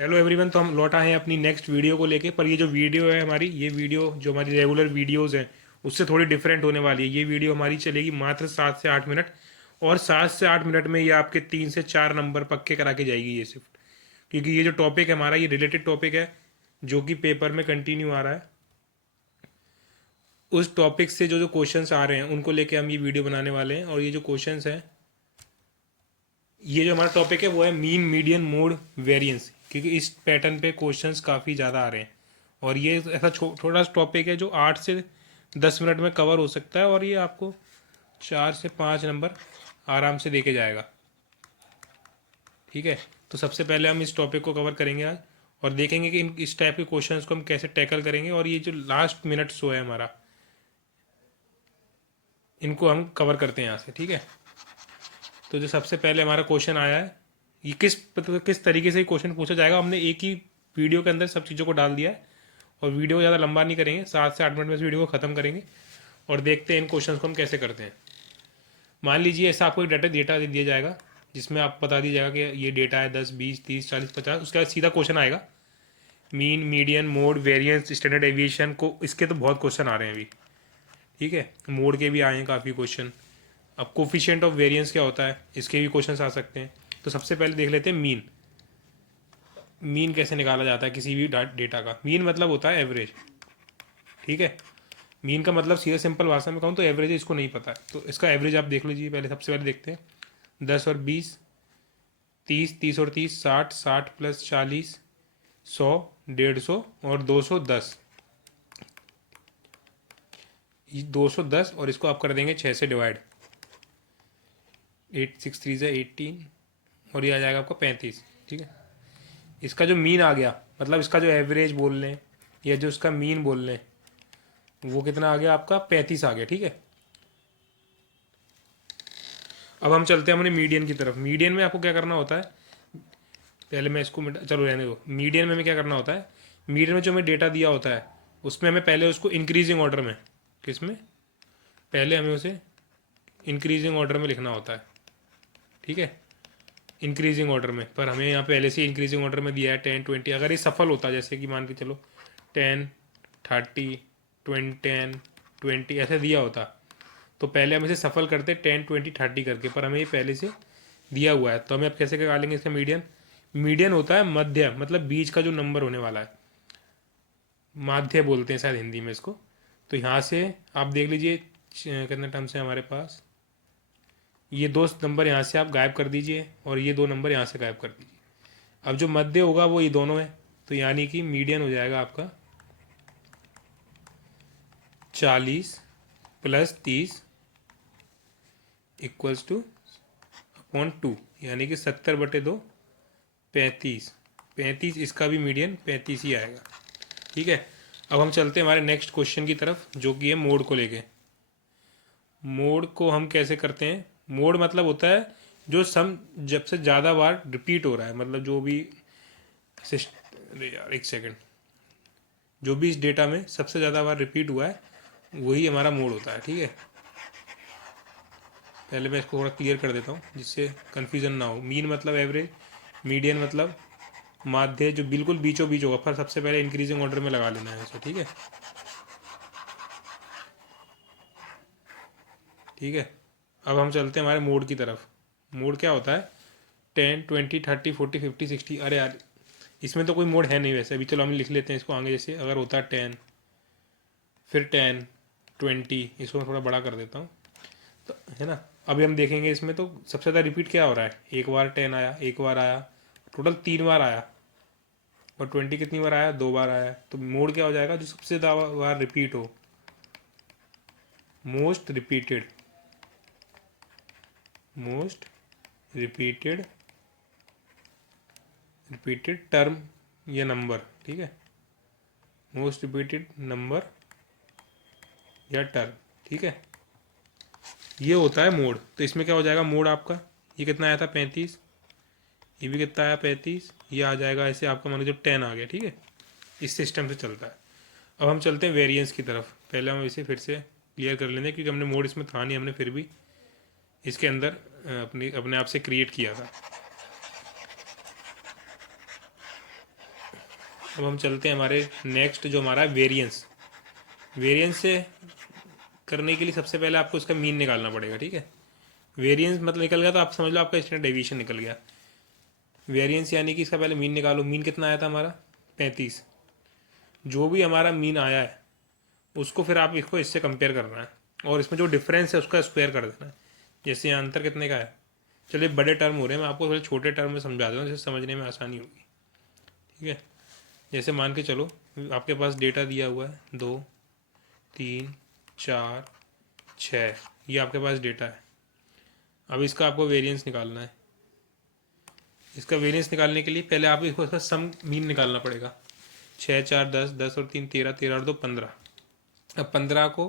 Hello everyone. तो हम लौट आए हैं अपनी नेक्स्ट वीडियो को लेके। पर ये जो वीडियो है हमारी, ये वीडियो जो हमारी रेगुलर वीडियोस हैं उससे थोड़ी डिफरेंट होने वाली है। ये वीडियो हमारी चलेगी मात्र 7 से 8 मिनट, और 7 से 8 मिनट में ये आपके 3 से 4 नंबर पक्के करा के जाएगी ये शिफ्ट। क्योंकि ये जो टॉपिक है हमारा, ये रिलेटेड टॉपिक है जो कि पेपर में कंटिन्यू आ रहा है। उस टॉपिक से जो जो क्वेश्चंस आ रहे हैं उनको लेके हम ये वीडियो बनाने वाले हैं। और ये जो क्वेश्चंस हैं, ये जो हमारा टॉपिक है वो है मीन मीडियन मोड वेरिएंस, क्योंकि इस पैटर्न पे क्वेश्चंस काफ़ी ज़्यादा आ रहे हैं। और ये ऐसा थोड़ा सा टॉपिक है जो 8 से 10 मिनट में कवर हो सकता है, और ये आपको 4 से 5 नंबर आराम से देके जाएगा। ठीक है, तो सबसे पहले हम इस टॉपिक को कवर करेंगे आज, और देखेंगे कि इस टाइप के क्वेश्चंस को हम कैसे टैकल करेंगे। और ये जो लास्ट मिनट शो है हमारा, इनको हम कवर करते हैं यहाँ से। ठीक है, तो जो सबसे पहले हमारा क्वेश्चन आया है, ये किस तरीके से क्वेश्चन पूछा जाएगा, हमने एक ही वीडियो के अंदर सब चीज़ों को डाल दिया है। और वीडियो ज़्यादा लंबा नहीं करेंगे, 7 से 8 मिनट में इस वीडियो को ख़त्म करेंगे और देखते हैं इन क्वेश्चन को हम कैसे करते हैं। मान लीजिए ऐसा आपको एक डेटा दिया जाएगा जिसमें आप बता दीजिएगा कि ये डेटा है 10, 20, 30, 40, 50। उसके बाद सीधा क्वेश्चन आएगा mean median mode variance standard aviation को। इसके तो बहुत क्वेश्चन आ रहे हैं अभी। ठीक है, मोड के भी आए हैं काफ़ी क्वेश्चन। अब कोफिशिएंट ऑफ वेरिएंस क्या होता है, इसके भी क्वेश्चन आ सकते हैं। तो सबसे पहले देख लेते हैं मीन। मीन कैसे निकाला जाता है किसी भी डेटा का। मीन मतलब होता है एवरेज। ठीक है, मीन का मतलब सीधे सिंपल भाषा में कहूँ तो एवरेज है। इसको नहीं पता है तो इसका एवरेज आप देख लीजिए। पहले सबसे पहले देखते हैं 10 और 20, 30, 30 और 30, 60, 60 + 40, 100, 150 और 210। 210, और इसको आप कर देंगे 6 से डिवाइड। 8 6 3 18, और ये आ जाएगा आपका 35। ठीक है, इसका जो मीन आ गया, मतलब इसका जो एवरेज बोल लें या जो इसका मीन बोल लें, वो कितना आ गया आपका 35 आ गया। ठीक है, अब हम चलते हैं अपने मीडियन की तरफ। मीडियन में आपको क्या करना होता है, पहले मैं इसको चलो रहने दो। मीडियन में हमें क्या करना होता है, मीडियन में जो हमें डेटा दिया होता है उसमें हमें पहले उसको इंक्रीजिंग ऑर्डर में, किस में, पहले हमें उसे इंक्रीजिंग ऑर्डर में लिखना होता है। ठीक है, इंक्रीजिंग ऑर्डर में। पर हमें यहाँ पहले से इंक्रीजिंग ऑर्डर में दिया है 10 20। अगर ये सफल होता, जैसे कि मान के चलो 10 30 20 10 20 ऐसे दिया होता, तो पहले हम इसे सफल करते 10 20 30 करके। पर हमें ये पहले से दिया हुआ है, तो हमें अब कैसे निकालेंगे इसका मीडियन। मीडियन होता है मध्य, मतलब बीच का जो नंबर होने वाला है, माध्य बोलते हैं शायद हिंदी में इसको। तो यहाँ से आप देख लीजिए कितने टर्म्स है हमारे पास। ये दो नंबर यहाँ से आप गायब कर दीजिए, और ये दो नंबर यहाँ से गायब कर दीजिए। अब जो मध्य होगा वो ये दोनों है, तो यानी कि मीडियन हो जाएगा आपका 40 + 30 = /2, यानी कि 70/2 35। 35 इसका भी मीडियन 35 ही आएगा। ठीक है, अब हम चलते हैं हमारे नेक्स्ट क्वेश्चन की तरफ, जो कि है मोड को लेके। मोड को हम कैसे करते हैं, मोड मतलब होता है जो सम जब से ज़्यादा बार रिपीट हो रहा है, मतलब जो भी अरे यार एक सेकेंड, जो भी इस डेटा में सबसे ज़्यादा बार रिपीट हुआ है वही हमारा मोड होता है। ठीक है, पहले मैं इसको थोड़ा क्लियर कर देता हूँ जिससे कन्फ्यूज़न ना हो। मीन मतलब एवरेज, मीडियन मतलब माध्य जो बिल्कुल बीचों बीच होगा। पर सबसे पहले इंक्रीजिंग ऑर्डर में लगा लेना है इसे। ठीक है, ठीक है, अब हम चलते हैं हमारे मोड की तरफ। मोड क्या होता है, 10 20 30 40 50 60। अरे यार, इसमें तो कोई मोड है नहीं वैसे। अभी चलो हम लिख लेते हैं इसको आगे। जैसे अगर होता है 10, फिर 10 20, इसको मैं थोड़ा बड़ा कर देता हूँ, तो है ना। अभी हम देखेंगे इसमें तो सबसे ज़्यादा रिपीट क्या हो रहा है, एक बार 10 आया, एक बार आया, टोटल 3 बार आया। और 20 कितनी बार आया, 2 बार आया। तो मोड क्या हो जाएगा, जो सबसे ज़्यादा बार रिपीट हो, most repeated, most repeated, repeated term या नंबर। ठीक है, मोस्ट रिपीटेड नंबर या टर्म। ठीक है, ये होता है मोड। तो इसमें क्या हो जाएगा मोड आपका, ये कितना आया था 35, ये भी कितना आया 35, ये आ जाएगा ऐसे आपका, मान लीजिए 10 आ गया। ठीक है, इस सिस्टम से चलता है। अब हम चलते हैं वेरिएंस की तरफ। पहले हम इसे फिर से क्लियर कर लेंगे, क्योंकि हमने मोड इसमें था नहीं, हमने फिर भी इसके अंदर अपने आप से क्रिएट किया था। अब हम चलते हैं हमारे नेक्स्ट जो हमारा वेरिएंस। वेरिएंस से करने के लिए सबसे पहले आपको इसका मीन निकालना पड़ेगा, ठीक है। वेरिएंस मतलब निकल गया तो आप समझ लो आपका स्टैंडर्ड डेविएशन निकल गया। वेरिएंस यानी कि इसका पहले मीन निकालो। मीन कितना आया था हमारा 35। जो भी हमारा मीन आया है उसको फिर आप इसको इससे कंपेयर करना है और इसमें जो डिफरेंस है उसका स्क्वायर कर देना है। जैसे यहाँ अंतर कितने का है, चलिए बड़े टर्म हो रहे हैं, मैं आपको थोड़े छोटे टर्म में समझा दूँ जिससे समझने में आसानी होगी, ठीक है। जैसे मान के चलो आपके पास डेटा दिया हुआ है 2 3 4 6, ये आपके पास डेटा है। अब इसका आपको वेरिएंस निकालना है। इसका वेरिएंस निकालने के लिए पहले आप इसको इसका सम मीन निकालना पड़ेगा। 6 4 10, 10 और 3 13, 13 और 2 15। अब 15 को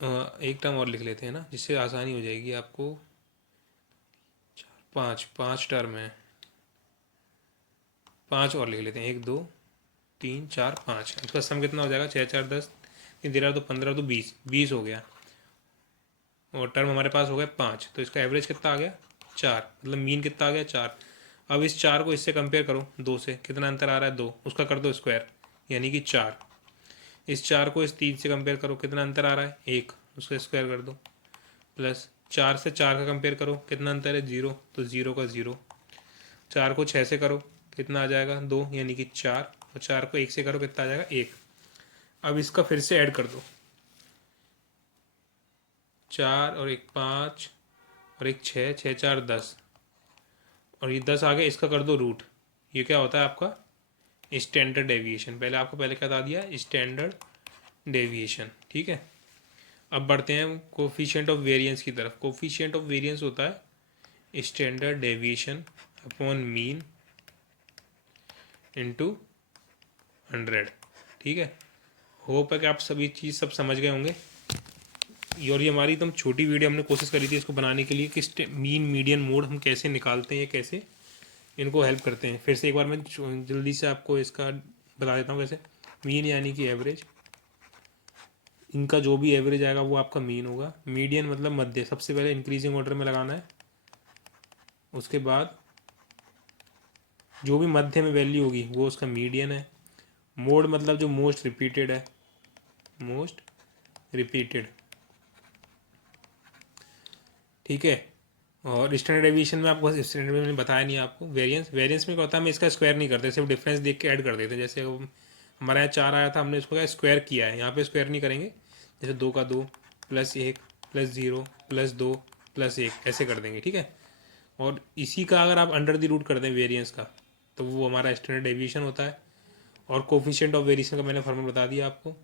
एक टर्म और लिख लेते हैं ना, जिससे आसानी हो जाएगी आपको। 5 टर्म है, 5 और लिख लेते हैं, 1 2 3 4 5। इसका सम कितना हो जाएगा, 6 4 10, 3 13 तो 15 तो 20 हो गया। और टर्म हमारे पास हो गया 5, तो इसका एवरेज कितना आ गया 4, मतलब मीन कितना आ गया 4। अब इस 4 को इससे कंपेयर करो 2 से, कितना अंतर आ रहा है 2, उसका कर दो स्क्वायर यानी कि 4। इस 4 को इस 3 से कंपेयर करो, कितना अंतर आ रहा है 1, उसका स्क्वायर कर दो। प्लस 4 से 4 का कंपेयर करो, कितना अंतर है 0, तो 0 का 0। 4 को 6 से करो, कितना आ जाएगा 2 यानी कि 4, और 4 को 1 से करो कितना आ जाएगा 1। अब इसका फिर से ऐड कर दो, 4 और 1 5 और 1 6, 6 4 10, और ये 10 आ गया, इसका कर दो रूट। ये क्या होता है आपका स्टैंडर्ड डेविएशन। पहले क्या बता दिया, स्टैंडर्ड डेविएशन, ठीक है। अब बढ़ते हैं कोफिशिएंट ऑफ वेरिएंस की तरफ। कोफिशिएंट ऑफ वेरिएंस होता है standard deviation upon mean into 100, ठीक है। होप है कि आप सभी चीज़ सब समझ गए होंगे। और ये हमारी एकदम छोटी वीडियो हमने कोशिश करी थी इसको बनाने के लिए कि मीन मीडियन मोड हम कैसे निकालते हैं, कैसे इनको हेल्प करते हैं। फिर से एक बार मैं जल्दी से आपको इसका बता देता हूँ कैसे। मीन यानी कि एवरेज, इनका जो भी एवरेज आएगा वो आपका मीन होगा। मीडियन मतलब मध्य, सबसे पहले इंक्रीजिंग ऑर्डर में लगाना है, उसके बाद जो भी मध्य में वैल्यू होगी वो उसका मीडियन है। मोड मतलब जो मोस्ट रिपीटेड है, मोस्ट रिपीटेड, ठीक है। और स्टैंडर्ड डेविएशन में आपको स्टैंडर्ड में मैंने बताया नहीं आपको। वेरिएंस में क्या होता है, हम इसका स्क्वायर नहीं करते, सिर्फ डिफरेंस देख के ऐड कर देते हैं। जैसे हमारे यहाँ 4 आया था, हमने इसको क्या स्क्वायर किया है, यहाँ पे स्क्वायर नहीं करेंगे। जैसे 2 का 2 प्लस 1 प्लस 0 प्लस 2 प्लस 1 ऐसे कर देंगे, ठीक है। और इसी का अगर आप अंडर द रूट कर दें वेरिएंस का, तो वो हमारा स्टैंडर्ड डेविएशन होता है। और कोफिशिएंट ऑफ वेरिएशन का मैंने फॉर्मूला बता दिया आपको।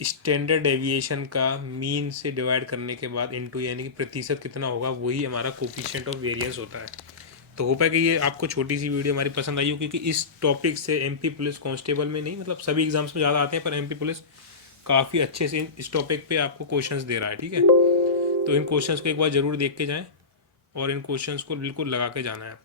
स्टैंडर्ड डेविएशन का मीन से डिवाइड करने के बाद इनटू यानी कि प्रतिशत कितना होगा, वही हमारा कोफिशिएंट ऑफ वेरिएंस होता है। तो होप है कि ये आपको छोटी सी वीडियो हमारी पसंद आई हो, क्योंकि इस टॉपिक से एमपी पुलिस कांस्टेबल में नहीं, मतलब सभी एग्जाम्स में ज़्यादा आते हैं, पर एमपी पुलिस काफ़ी अच्छे से इस टॉपिक पे आपको क्वेश्चंस दे रहा है, ठीक है। तो इन क्वेश्चंस को एक बार ज़रूर देख के जाएं और इन क्वेश्चंस को बिल्कुल लगा के जाना है।